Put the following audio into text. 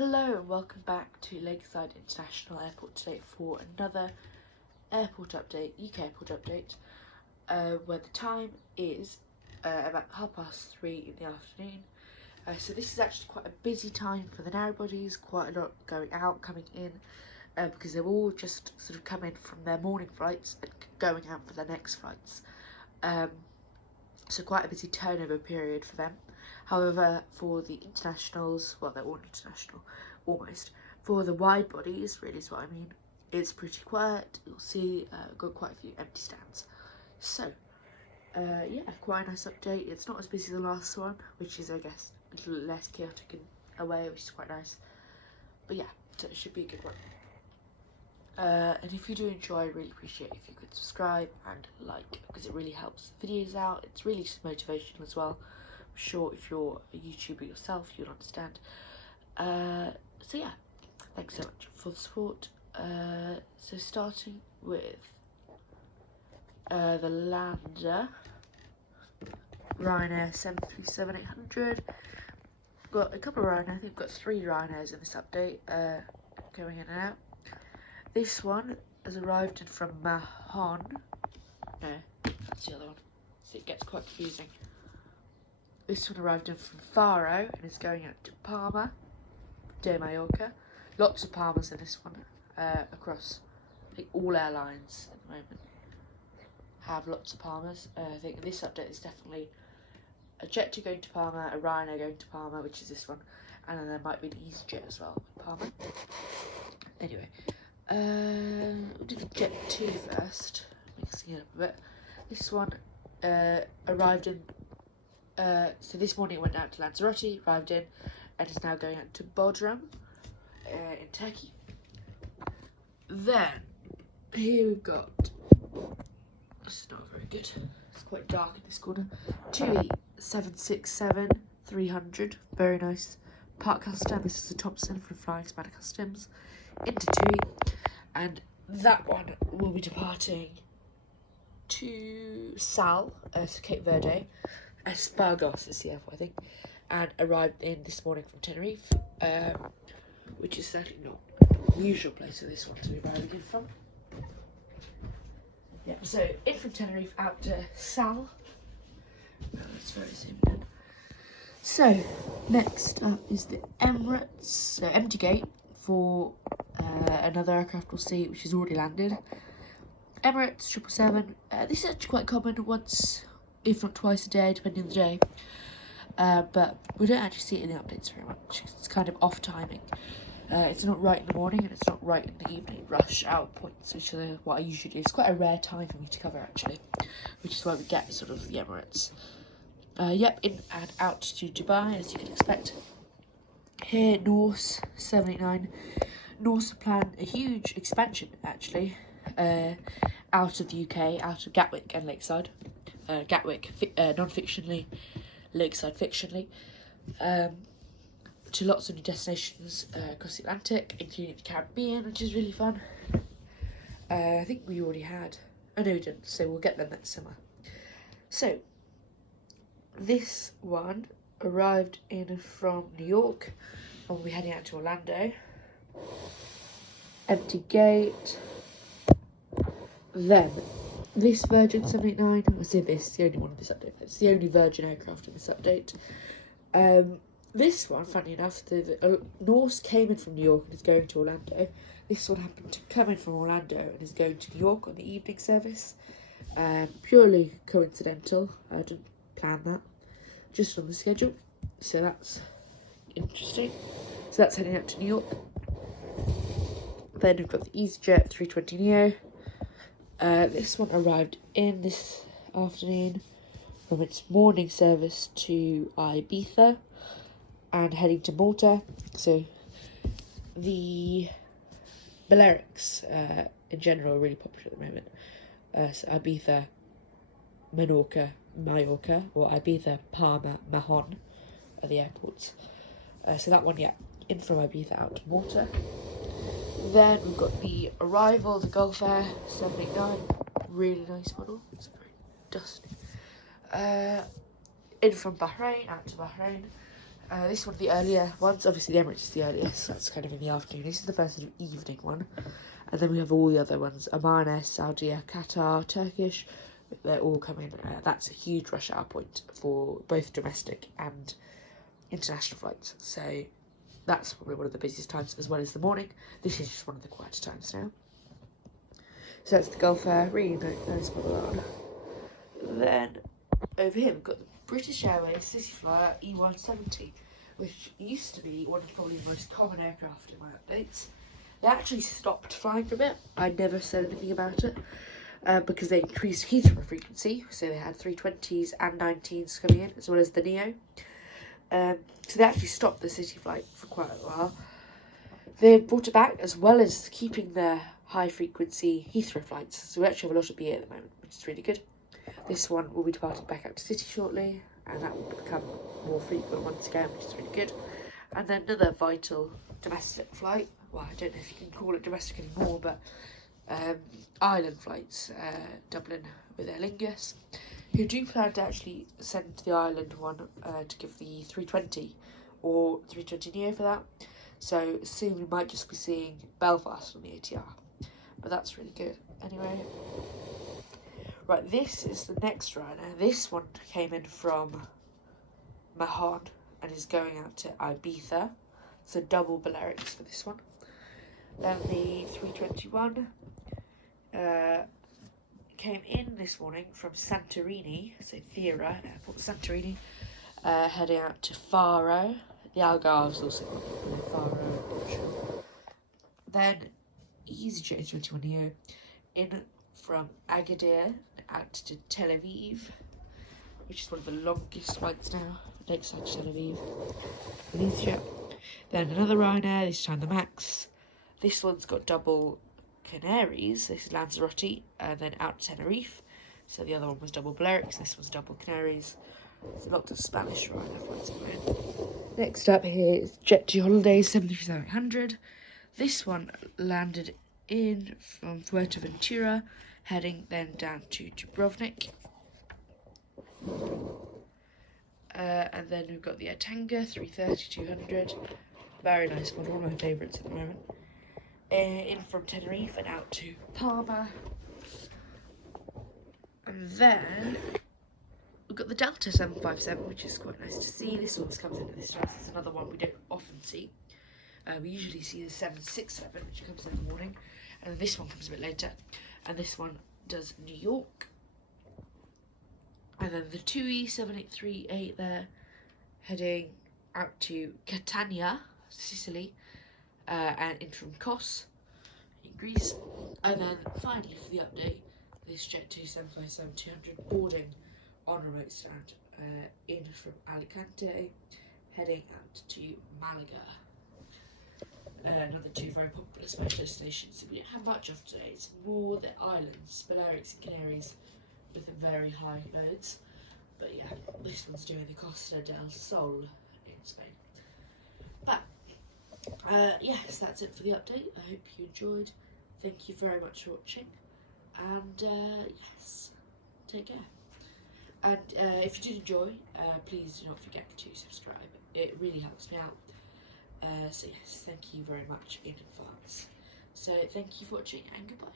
Hello and welcome back to Lakeside International Airport today for another airport update, UK airport update, where the time is about 3:30 in the afternoon. So this is actually quite a busy time for the narrow bodies, quite a lot going out, coming in, because they've all just sort of come in from their morning flights and going out for their next flights. So quite a busy turnover period for them. However, for the internationals, well, they're all international, almost. For the wide bodies, really is what I mean, it's pretty quiet. You'll see got quite a few empty stands. So, yeah, quite a nice update. It's not as busy as the last one, which is, I guess, a little less chaotic in a way, which is quite nice. But yeah, so it should be a good one. And if you do enjoy, I'd really appreciate if you could subscribe and like, because it really helps the videos out. It's really just motivational as well. I'm sure if you're a YouTuber yourself, you'll understand. So yeah, thanks so much for the support. So starting with the lander, Ryanair 737-800. Got a couple of Ryanair, I think we've got 3 Ryanairs in this update, going in and out. This one has arrived in from Mahon. No, that's the other one. So it gets quite confusing. This one arrived in from Faro and is going out to Palma de Mallorca. Lots of Palmas in this one, across I think all airlines at the moment have lots of Palmas. I think this update is definitely a Jet2 going to Palma, a Ryanair going to Palma, which is this one, and then there might be an EasyJet as well in Palma. Anyway. We'll do the Jet2 first, mixing it up a bit. This one arrived in, so this morning it went out to Lanzarote, arrived in, and is now going out to Bodrum in Turkey. Then, here we've got, this is not very good, it's quite dark in this corner, TUI 767-300, very nice. Part Custom, this is a Thompson from Flying Spanner Customs, into TUI. And that one will be departing to Sal, so Cape Verde, Espargos is the airport I think, and arrived in this morning from Tenerife, which is certainly not the usual place for this one to be arriving in from. Yeah, so in from Tenerife out to Sal. That's very simple. So next up is the Emirates, so empty gate for another aircraft we'll see, which is already landed. Emirates 777. This is actually quite common, once, if not twice a day, depending on the day. But we don't actually see it in the updates very much. It's kind of off timing. It's not right in the morning and it's not right in the evening rush hour points, which are what I usually do. It's quite a rare time for me to cover actually, which is why we get sort of the Emirates. Yep, in and out to Dubai, as you can expect. Here, Norse 789. Norse plan a huge expansion, actually, out of the UK, out of Gatwick and Lakeside. Gatwick, non-fictionally, Lakeside, fictionally. To lots of new destinations across the Atlantic, including the Caribbean, which is really fun. I think we already had. Oh, no, we didn't, so we'll get them next summer. So, this one arrived in from New York and we'll be heading out to Orlando. Empty gate. Then this Virgin 789, I say this, the only one of this update, it's the only Virgin aircraft in this update. This one, funny enough, the Norse came in from New York and is going to Orlando. This one happened to come in from Orlando and is going to New York on the evening service. Purely coincidental, I didn't plan that, just on the schedule, so that's interesting. So that's heading out to New York. Then we've got the EasyJet 320neo. This one arrived in this afternoon from its morning service to Ibiza and heading to Malta. So the Balearics in general are really popular at the moment. So Ibiza, Mallorca, or Ibiza, Palma, Mahon are the airports. So that one, yeah, in from Ibiza out to Malta. Then we've got the arrival, the Gulf Air 789, really nice model, it's very dusty. In from Bahrain, out to Bahrain. This is one of the earlier ones. Obviously, the Emirates is the earliest, so that's kind of in the afternoon. This is the first sort of evening one. And then we have all the other ones. Oman, Saudi, Qatar, Turkish. They're all coming. That's a huge rush hour point for both domestic and international flights. So that's probably one of the busiest times, as well as the morning. This is just one of the quieter times now. So that's the Gulf Air. Really nice model on. Then over here we've got the British Airways City Flyer E170, which used to be one of probably the most common aircraft in my updates. They actually stopped flying for a bit. I never said anything about it because they increased Heathrow frequency. So they had 320s and 19s coming in, as well as the Neo. So they actually stopped the city flight for quite a while. They brought it back, as well as keeping their high frequency Heathrow flights. So we actually have a lot of BA at the moment, which is really good. This one will be departing back out to City shortly, and that will become more frequent once again, which is really good. And then another vital domestic flight. Well, I don't know if you can call it domestic anymore, but island flights, Dublin with Aer Lingus, who do plan to actually send the island one to give the 320 or 320 Neo for that. So soon we might just be seeing Belfast on the ATR, but that's really good. Anyway, right, this is the next Ryanair. This one came in from Mahon and is going out to Ibiza. So double Balearics for this one. Then the 321 came in this morning from Santorini, so Thera Airport, Santorini, heading out to Faro. The Algarve's also Faro, I'm sure. Then EasyJet 21 in from Agadir out to Tel Aviv, which is one of the longest flights now, lakeside to Tel Aviv. With EasyJet. Then another Ryanair, this time the Max. This one's got double Canaries. This is Lanzarote, and then out to Tenerife. So the other one was double Balearics, this was double Canaries. There's lots of Spanish Ryanair flights in there. Next up here is Jet2 Holidays 737-800. This one landed in from Fuerteventura, heading then down to Dubrovnik. And then we've got the Atanga 330-200. Very nice model, one of my favourites at the moment. In from Tenerife and out to Palma. And then we've got the Delta 757, which is quite nice to see. This one comes into this house. It's another one we don't often see. We usually see the 767, which comes in the morning, and this one comes a bit later. And this one does New York. And then the 2E7838 there, heading out to Catania, Sicily, and in from Kos in Greece. And then finally for the update, this Jet2 757-200 boarding on remote stand in from Alicante, heading out to Malaga. Another two very popular special destinations that we don't have much of today. It's more the islands, Balearics and Canaries, with very high loads. But yeah, this one's doing the Costa del Sol in Spain. But yes, that's it for the update. I hope you enjoyed. Thank you very much for watching, and yes, take care. And if you did enjoy, please do not forget to subscribe. It really helps me out. So yes, thank you very much in advance. So thank you for watching, and goodbye.